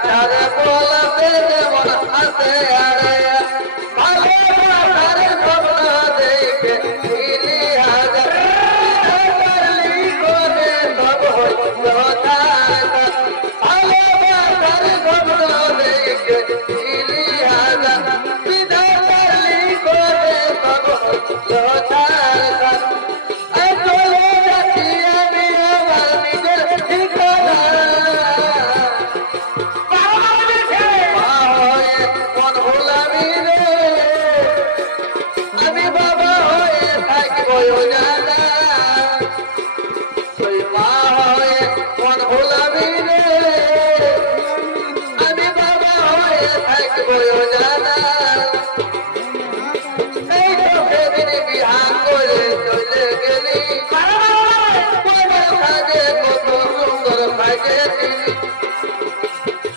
ছাড়ে বলতে যেমন হাসে আরে ভালো বাসার স্বপ্ন দেখে দিলি হাজার করলি করে সব হইল তার ভালো বাসার স্বপ্ন দেখে দিলি হাজার বিধা করলি করে সব হইল তার চলে যাচ্ছি আমি আমার নিজের ঠিকানা মন ভোলামি রে আমি বাবা হয়ে থাকবো জানা তুই মা হয়ে মন ভোলামি রে আমি বাবা হয়ে থাকবো জানা এই তো সেদিন বিহা করে চলে গেলি বাবা সাজে কত সুন্দর সাজে তিনি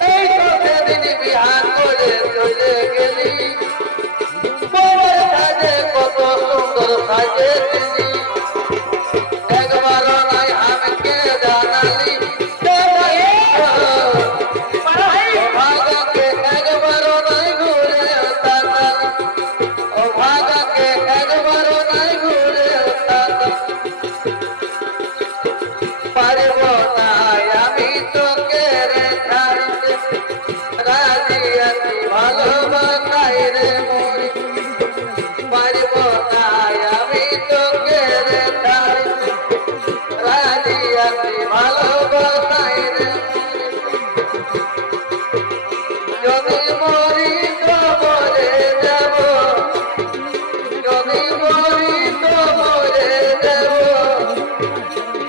এই তো সেদিন বিহা করে চলে গেলি বাবার সাজে কত সুন্দর সাজে তিনি একবারও নাই আমাকে জানালি ভাগকে একবারও নাই ঘুরে তাকালি ও ভাগকে একবারও নাই ঘুরে তাকালি পারব না আমি তোকে রে ছাড়তে রাজি আছি ভালোবাসাই রে মরি পারব না আমি তোকে রে ছাড়তে রাজি আছি ভালোবাসাই রে যদি মরি তো মরে যাব যদি মরি তো মরে যাব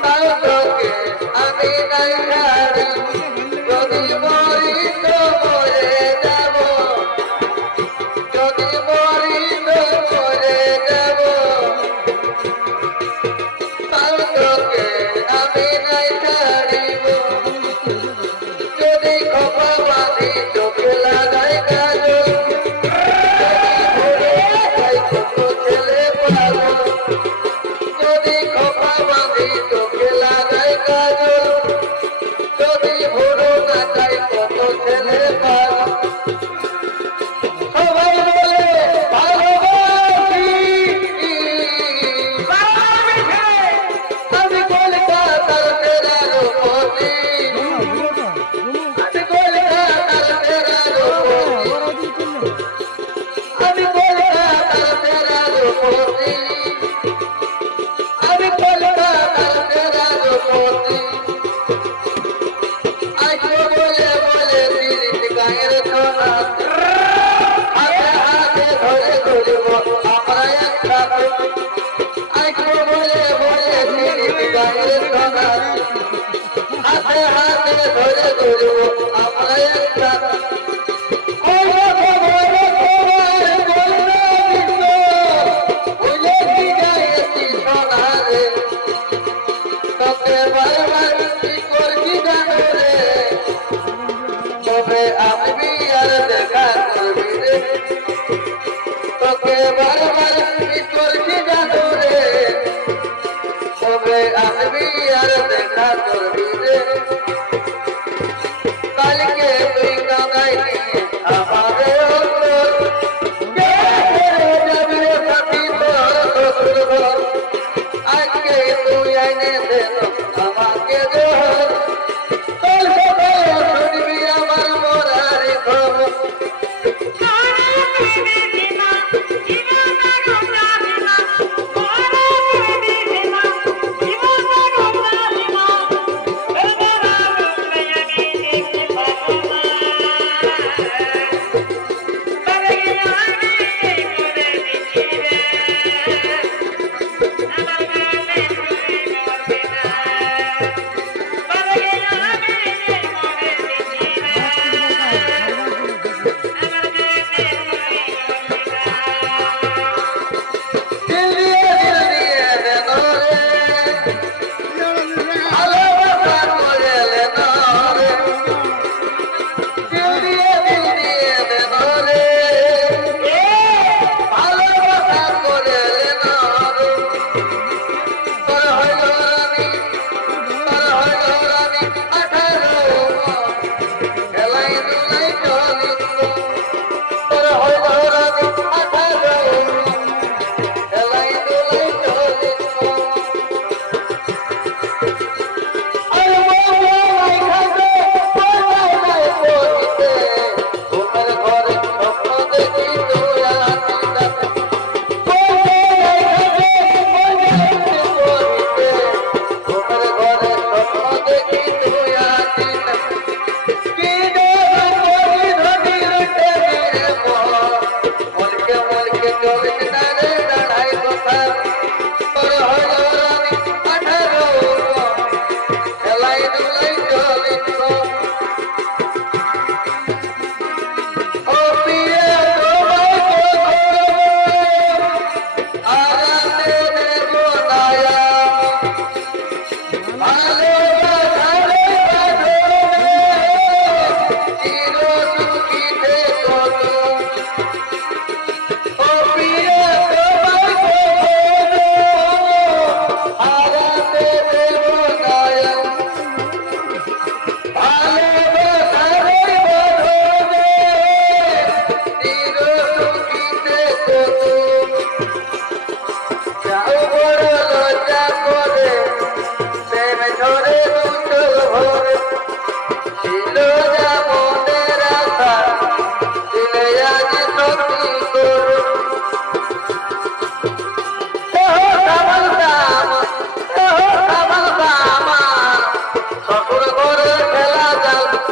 তাও তোকে আমি নাই ছাড়ি যদি মরি তো মরে যাব যদি মরি তো মরে যাব তাও তোকে আমি নাই ছাড়িব যদি খোপা বাঁধি চোখে লাগাই কাজল যদি ঘুরে যাই কত ছেলে পাগল যদি খোপা বাঁধি চোখে লাগাই কাজল যদি ভুরো না যাই কত ছেলে পাগল সবাই বলে ভালোবাসি আমি কলকাতার তেরা রূপসী আমি কলকাতার তেরা রূপসী আমি কলকাতার তেরা রূপসী আমি কলকাতার তেরা রূপসী আসবো বলে বলে তিরিশ গায়ের সোনা হাতে হাতে ধরে ঘুরবো আমরা একসাথে আসবো বলে বলে তিরিশ গায়ের সোনা হাতে হাতে ধরে ঘুরবো আমরা একসাথে তোকে বারবার কি করছি জানো রে তবে আমি আর দেখা করবি রে তোকে বারবার কি করছি জানো রে তবে আমি আর দেখা করবি রে কালকে তুই কামাই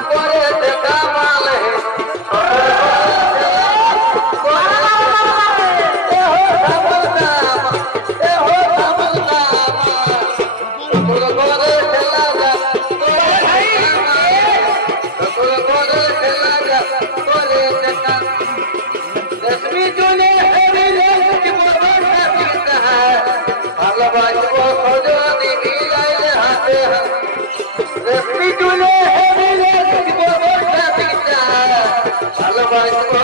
করে কামাল ভালোবাসবো